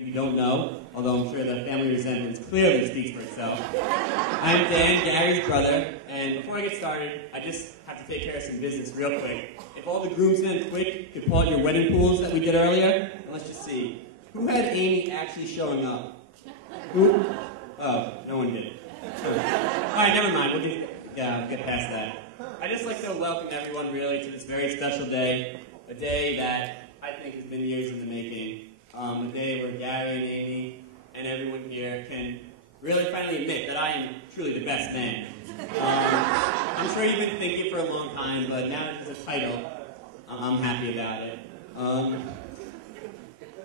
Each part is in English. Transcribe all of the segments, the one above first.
you don't know, although I'm sure the family resemblance clearly speaks for itself. I'm Dan, Gary's brother, and before I get started, I just have to take care of some business real quick. If all the groomsmen quick could pull out your wedding pools that we did earlier, and let's just see. Who had Amy actually showing up? Who? Oh, no one did. Alright, never mind, we'll get past that. I'd just like to welcome everyone really to this very special day, a day that I think has been years in the making. A day where Gary and Amy and everyone here can really finally admit that I am truly the best man. I'm sure you've been thinking for a long time, but now that there's a title, I'm happy about it.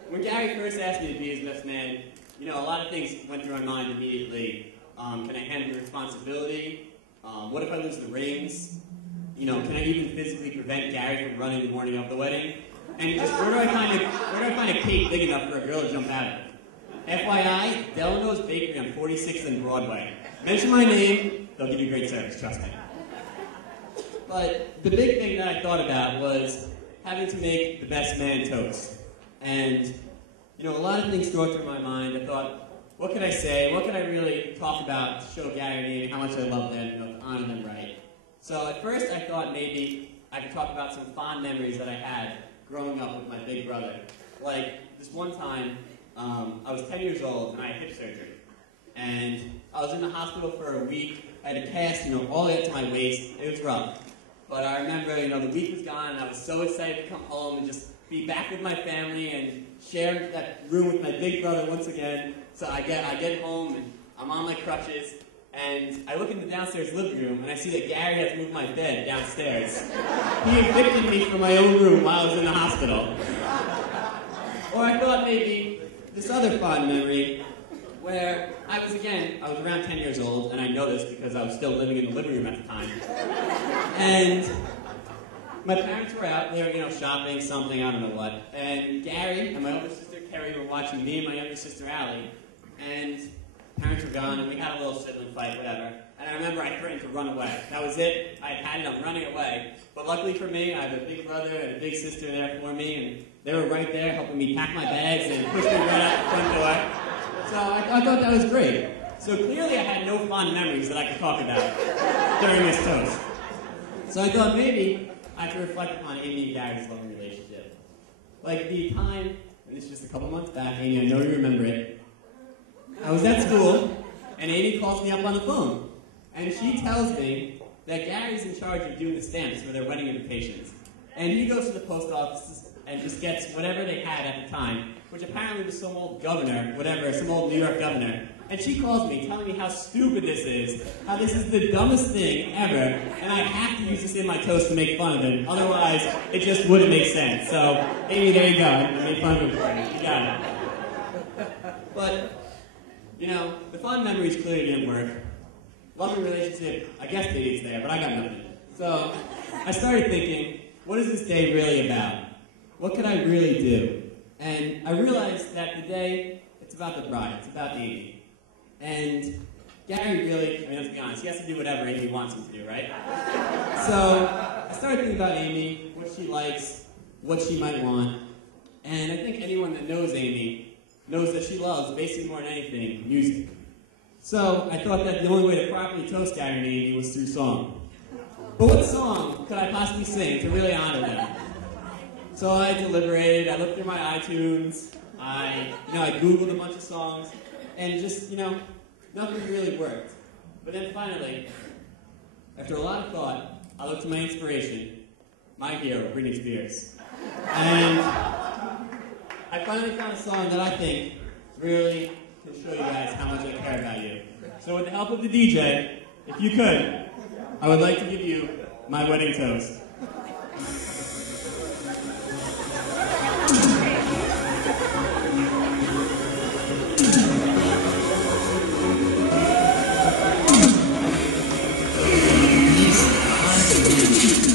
When Gary first asked me to be his best man, you know, a lot of things went through my mind immediately. Can I handle the responsibility? What if I lose the rings? You know, can I even physically prevent Gary from running the morning of the wedding? And just where do I find a cake big enough for a girl to jump out of? FYI, Delano's Bakery on 46th and Broadway. Mention my name, they'll give you great service, trust me. But the big thing that I thought about was having to make the best man toast. And, you know, a lot of things go through my mind. I thought, what could I say? What could I really talk about to show Gary and Amy how much I love them and honor them right? So at first I thought maybe I could talk about some fond memories that I had growing up with my big brother. Like, this one time, I was 10 years old and I had hip surgery. And I was in the hospital for a week. I had a cast, you know, all the way up to my waist. It was rough. But I remember, you know, the week was gone and I was so excited to come home and just be back with my family and share that room with my big brother once again. So I get home and I'm on my crutches. And I look in the downstairs living room, and I see that Gary has moved my bed downstairs. He evicted me from my own room while I was in the hospital. Or I thought maybe this other fond memory, where I was around 10 years old, and I know this because I was still living in the living room at the time. And my parents were out there, you know, shopping, something, I don't know what. And Gary and my older sister Carrie were watching me and my younger sister Allie. And parents were gone, and we had a little sibling fight, whatever. And I remember I threatened to run away. That was it. I had it. I'm running away. But luckily for me, I have a big brother and a big sister there for me, and they were right there helping me pack my bags and push me right out the front door. So I thought that was great. So clearly I had no fond memories that I could talk about during this toast. So I thought maybe I could reflect upon Amy and Gary's loving relationship. Like the time, and this is just a couple months back, Amy, I know you remember it. I was at school, and Amy calls me up on the phone, and she tells me that Gary's in charge of doing the stamps for their wedding invitations. And he goes to the post office and just gets whatever they had at the time, which apparently was some old governor, whatever, some old New York governor. And she calls me, telling me how stupid this is, how this is the dumbest thing ever, and I have to use this in my toast to make fun of him, otherwise it just wouldn't make sense. So, Amy, there you go, I made fun of him for you, you got it. But, you know, the fond memories clearly didn't work. Loving relationship, I guess maybe it's there, but I got nothing. So, I started thinking, what is this day really about? What could I really do? And I realized that the day, it's about the bride, it's about Amy. And Gary really, I mean, let's be honest, he has to do whatever Amy wants him to do, right? So, I started thinking about Amy, what she likes, what she might want. And I think anyone that knows Amy knows that she loves, basically more than anything, music. So I thought that the only way to properly toast Gary and Amy was through song. But what song could I possibly sing to really honor them? So I deliberated, I looked through my iTunes, I Googled a bunch of songs, and just, you know, nothing really worked. But then finally, after a lot of thought, I looked to my inspiration, my hero, Britney Spears. And I finally found a song that I think really can show you guys how much I care about you. So with the help of the DJ, if you could, I would like to give you my wedding toast.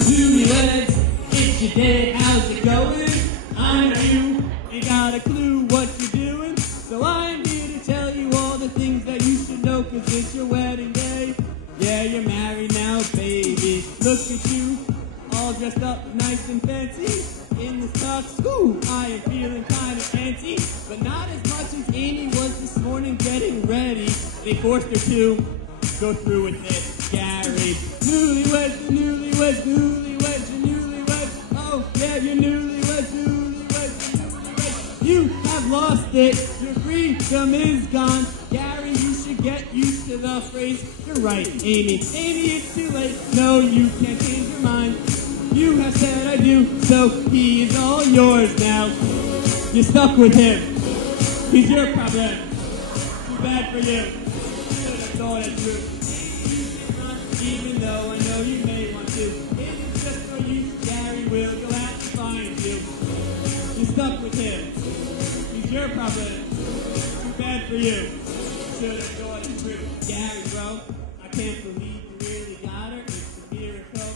Juliet, it's your day, how's it going? I know you ain't got a clue what you're doing, so I'm here to tell you all the things that you should know, cause it's your wedding day. Yeah, you're married now, baby. Look at you, morning getting ready. They forced her to go through with it. Gary, newlyweds, newlyweds, newlyweds, newlyweds. Oh, yeah, you're newlyweds, newlyweds, newlyweds. You have lost it. Your freedom is gone. Gary, you should get used to the phrase. You're right, Amy. Amy, it's too late. No, you can't change your mind. You have said I do, so he is all yours now. You're stuck with him. He's your problem. Too bad for you. Should have thought it through. Even though I know you may want to. It is just for you. Gary will go out and find you. You're stuck with him. He's your problem. Too bad for you. Should have thought it through. Gary, bro, I can't believe you really got her. It's a miracle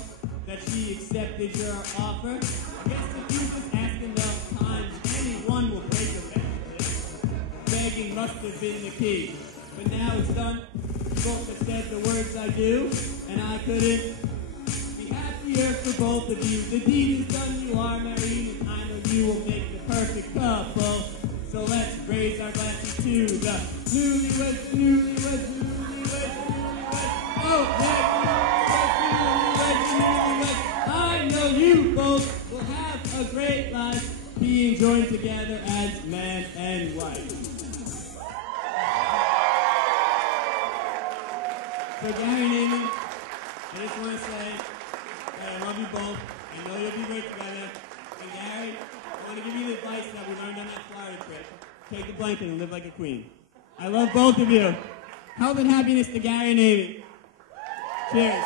that she accepted your offer. I guess if you just ask enough times, anyone will break a benefit. Begging must have been the key. But now it's done. Both have said the words I do, and I couldn't be happier for both of you. The deed is done, you are married, and I know you will make the perfect couple. So let's raise our glasses to the newlyweds, newlyweds, newlyweds, newlyweds. Oh, newlyweds, newlyweds, newlyweds. I know you both will have a great life, being joined together as man and wife. So Gary and Amy, I just want to say that I love you both. I know you'll be great together. And Gary, I want to give you the advice that we learned on that Florida trip. Take the blanket and live like a queen. I love both of you. Health and happiness to Gary and Amy. Cheers.